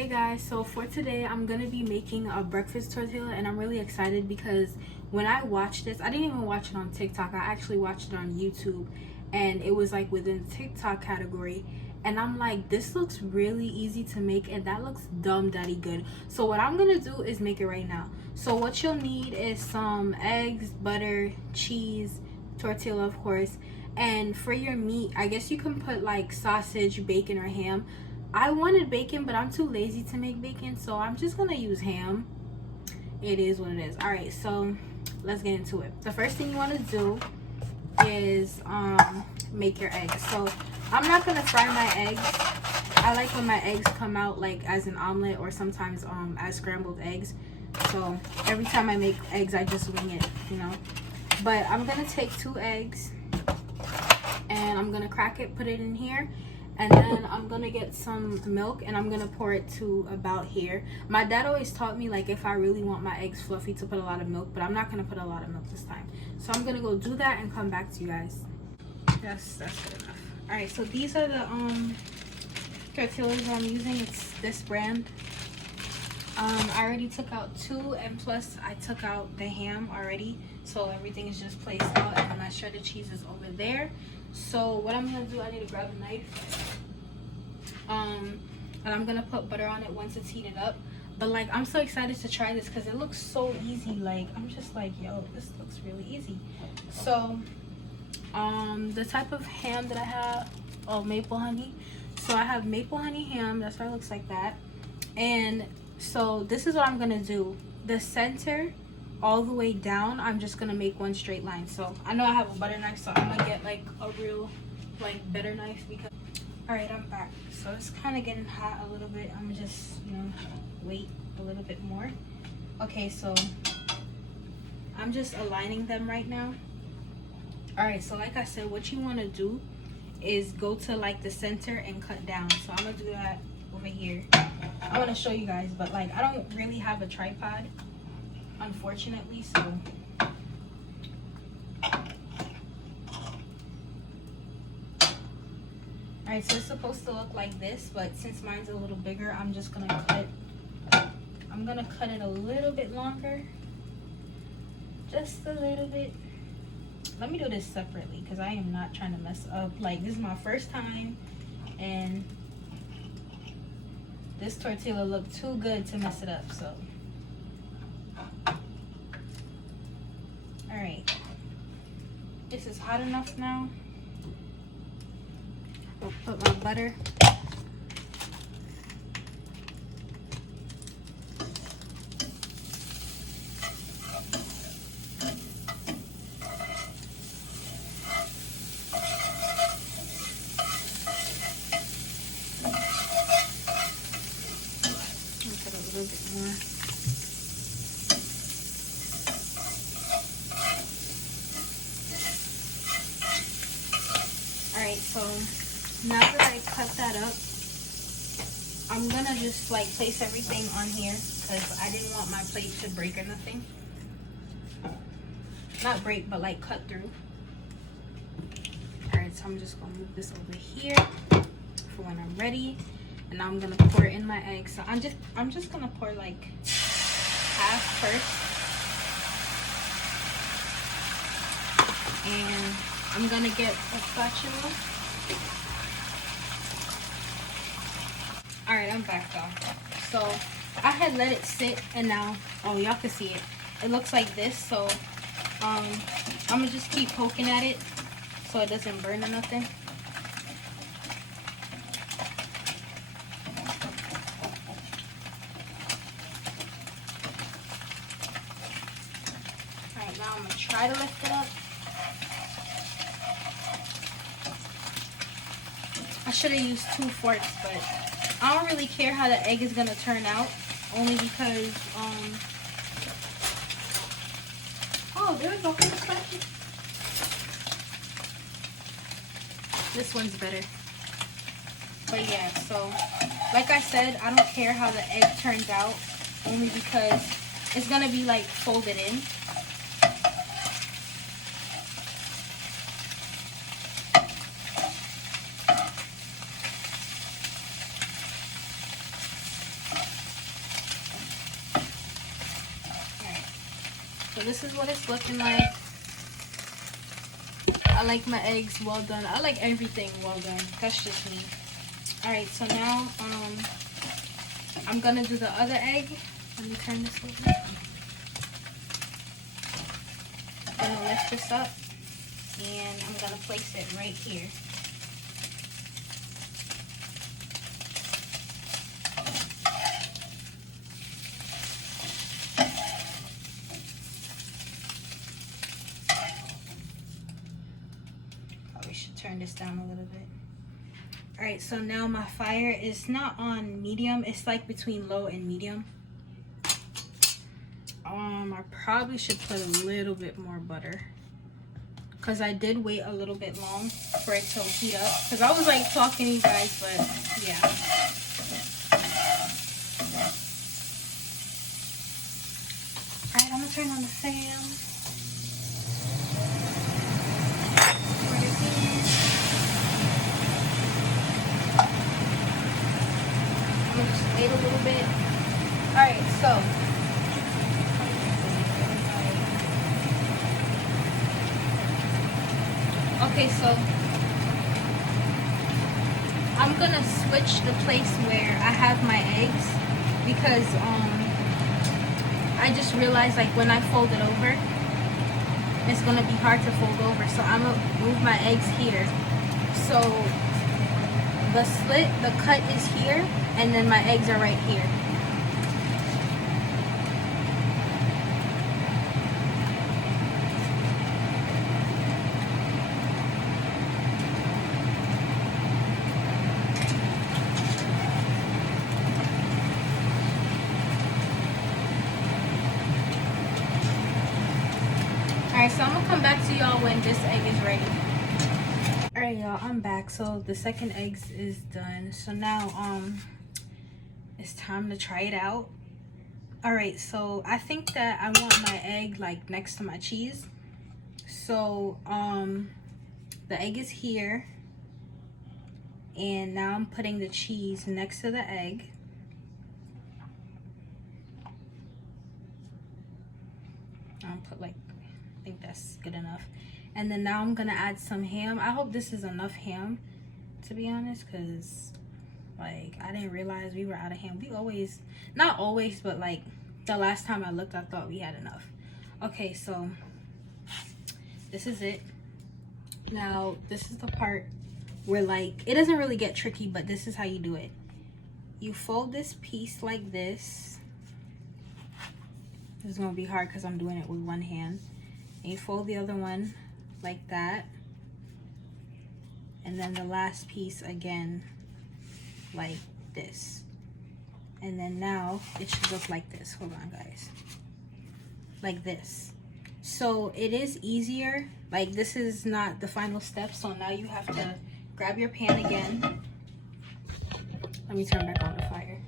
Hey guys, so for today I'm gonna be making a breakfast tortilla, and I'm really excited because when I watched this, I didn't even watch it on TikTok. I actually watched it on YouTube, and it was like within the TikTok category, and I'm like, this looks really easy to make and that looks dumb daddy good. So what I'm gonna do is make it right now. So what you'll need is some eggs, butter, cheese, tortilla of course, and for your meat, I guess you can put like sausage, bacon, or ham. I wanted bacon, but I'm too lazy to make bacon, so I'm just gonna use ham. It is what it is. All right, so let's get into it. The first thing you want to do is make your eggs. So I'm not gonna fry my eggs. I like when my eggs come out like as an omelet, or sometimes as scrambled eggs. So every time I make eggs, I just wing it, you know. But I'm gonna take 2 eggs and I'm gonna crack it, put it in here. And then I'm gonna get some milk and I'm gonna pour it to about here. My dad always taught me, like, if I really want my eggs fluffy, to put a lot of milk, but I'm not gonna put a lot of milk this time. So I'm gonna go do that and come back to you guys. Yes, that's good enough. All right, so these are the tortillas I'm using. It's this brand. I already took out 2, and plus I took out the ham already, so everything is just placed out, and my shredded cheese is over there. So what I'm gonna do, I need to grab a knife, and I'm gonna put butter on it once it's heated up. But like, I'm so excited to try this because it looks so easy. Like, I'm just like, yo, this looks really easy. So the type of ham that I have, maple honey. So I have maple honey ham. That's why it looks like that. And so this is what I'm gonna do. The center all the way down, I'm just gonna make one straight line. So I know I have a butter knife, so I'm gonna get like a real like butter knife because all right, I'm back. So it's kind of getting hot a little bit. I'm just, you know, wait a little bit more. Okay, so I'm just aligning them right now. All right, so like I said, what you want to do is go to like the center and cut down. So I'm gonna do that over here. I want to show you guys, but like, I don't really have a tripod, unfortunately, so alright, so it's supposed to look like this, but since mine's a little bigger, I'm just gonna cut it a little bit longer, just a little bit. Let me do this separately because I am not trying to mess up. Like, this is my first time, and this tortilla looked too good to mess it up, so alright, this is hot enough now. I'll put my butter. I'll put a little bit more. Alright, so now that I cut that up, I'm gonna just like place everything on here because I didn't want my plate to break or nothing. Not break, but like cut through. Alright, so I'm just gonna move this over here for when I'm ready, and now I'm gonna pour in my eggs. So I'm just gonna pour like half first, and I'm gonna get a spatula. All right, I'm back though. So I had let it sit, and now, oh, y'all can see it. It looks like this. So I'm gonna just keep poking at it so it doesn't burn or nothing. All right, now I'm gonna try to lift it up. I should have used 2 forks, but I don't really care how the egg is gonna turn out, only because oh, there's a whole section. This one's better. But yeah, so like I said, I don't care how the egg turns out, only because it's gonna be like folded in. So this is what it's looking like. I like my eggs well done. I like everything well done. That's just me. Alright, so now I'm gonna do the other egg. Let me turn this over. I'm gonna lift this up and I'm gonna place it right here. Probably should turn this down a little bit. Alright, so now my fire is not on medium. It's like between low and medium. I probably should put a little bit more butter, because I did wait a little bit long for it to heat up, because I was like talking to you guys, but yeah. Alright, I'm gonna turn on the fan. I'm gonna just wait a little bit. Alright, so okay, so I'm gonna switch the place where I have my eggs, because I just realized, like, when I fold it over, it's gonna be hard to fold over. So I'm gonna move my eggs here. So the cut is here, and then my eggs are right here. Alright, so I'm gonna come back to y'all when this egg is ready. Alright, y'all, I'm back. So the second egg is done. So now it's time to try it out. Alright, so I think that I want my egg like next to my cheese. So the egg is here, and now I'm putting the cheese next to the egg. I'll put like, I think that's good enough. And then now I'm gonna add some ham. I hope this is enough ham, to be honest, because like I didn't realize we were out of ham. We always, not always, but like the last time I looked, I thought we had enough. Okay, so this is it. Now this is the part where like it doesn't really get tricky, but this is how you do it. You fold this piece like this. This is gonna be hard because I'm doing it with one hand. And you fold the other one like that, and then the last piece again like this, and then now it should look like this. Hold on, guys. Like this. So it is easier. Like, this is not the final step, so now you have to grab your pan again. Let me turn back on the fire.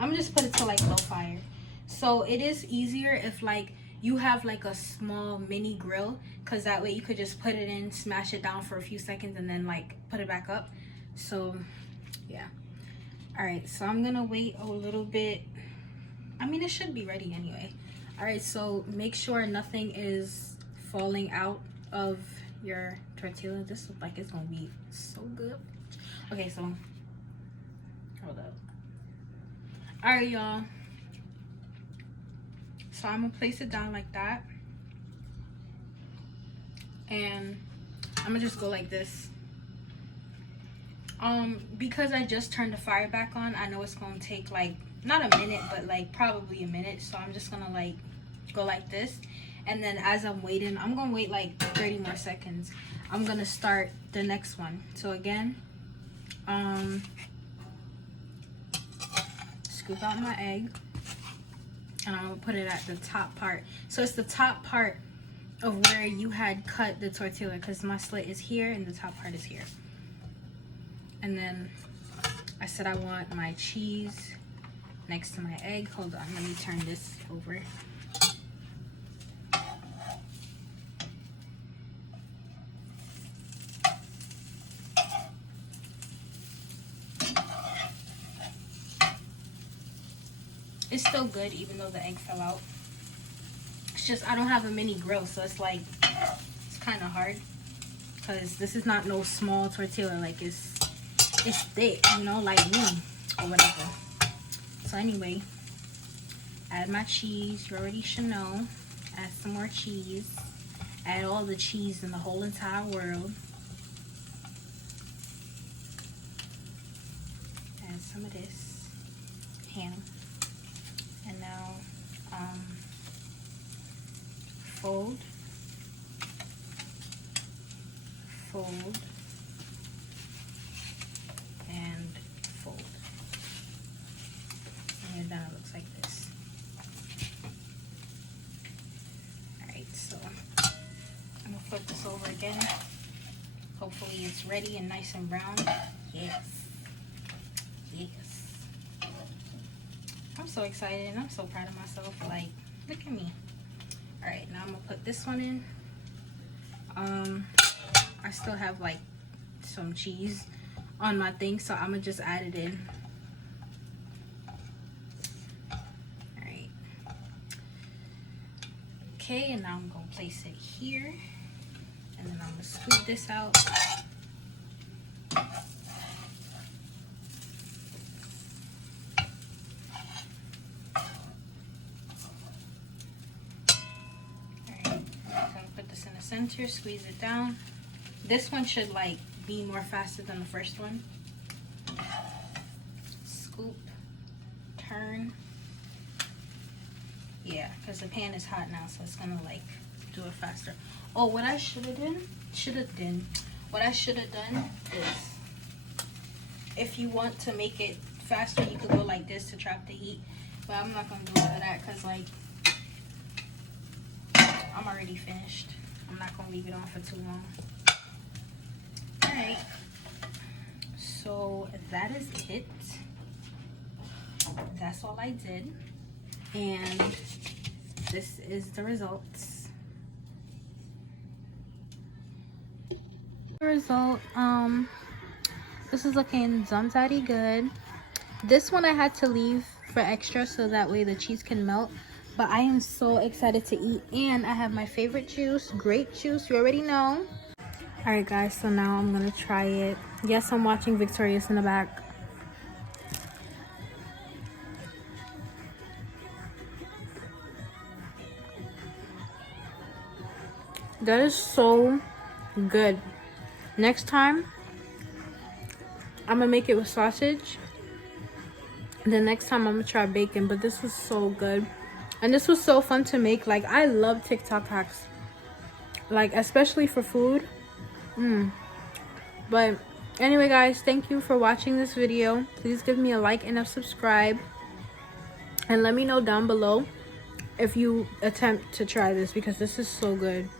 I'm gonna just put it to like low fire. So it is easier if like you have like a small mini grill, because that way you could just put it in, smash it down for a few seconds, and then like put it back up. So yeah. All right, so I'm gonna wait a little bit. I mean, it should be ready anyway. All right, so make sure nothing is falling out of your tortilla. This looks like it's gonna be so good. Okay, so hold up. All right, y'all. So I'm gonna place it down like that, and I'm gonna just go like this. Because I just turned the fire back on, I know it's gonna take like not a minute, but like probably a minute. So I'm just gonna like go like this, and then as I'm waiting, I'm gonna wait like 30 more seconds. I'm gonna start the next one. So again, scoop out my egg, and I'm gonna put it at the top part. So it's the top part of where you had cut the tortilla, because my slit is here and the top part is here. And then I said I want my cheese next to my egg. Hold on, let me turn this over. It's still good even though the egg fell out. It's just I don't have a mini grill, so it's like it's kind of hard because this is not no small tortilla. Like it's thick, you know, like me or whatever. So anyway, add my cheese. You already should know. Add some more cheese. Add all the cheese in the whole entire world. Add some of this ham. And now fold, and fold. And then it looks like this. Alright, so I'm gonna flip this over again. Hopefully it's ready and nice and brown. Yes. Yes. I'm so excited and I'm so proud of myself. Like, look at me. Alright, now I'm gonna put this one in. I still have like some cheese on my thing, so I'm gonna just add it in. Alright. Okay, and now I'm gonna place it here. And then I'm gonna scoop this out. Center, squeeze it down. This one should like be more faster than the first one. Scoop, turn. Yeah, because the pan is hot now, so it's gonna like do it faster. Oh, what I should have done is, if you want to make it faster, you could go like this to trap the heat. But I'm not gonna do all of that because like I'm already finished. I'm not gonna leave it on for too long. Alright, so that is it. That's all I did, and this is the results. This is looking zomzadi good. This one I had to leave for extra so that way the cheese can melt. But I am so excited to eat, and I have my favorite juice, grape juice, you already know. Alright guys, so now I'm gonna try it. Yes, I'm watching Victorious in the back. That is so good. Next time, I'm gonna make it with sausage. The next time I'm gonna try bacon, but this was so good. And this was so fun to make. Like, I love TikTok hacks, like especially for food. But anyway guys, thank you for watching this video. Please give me a like and a subscribe, and let me know down below if you attempt to try this, because this is so good.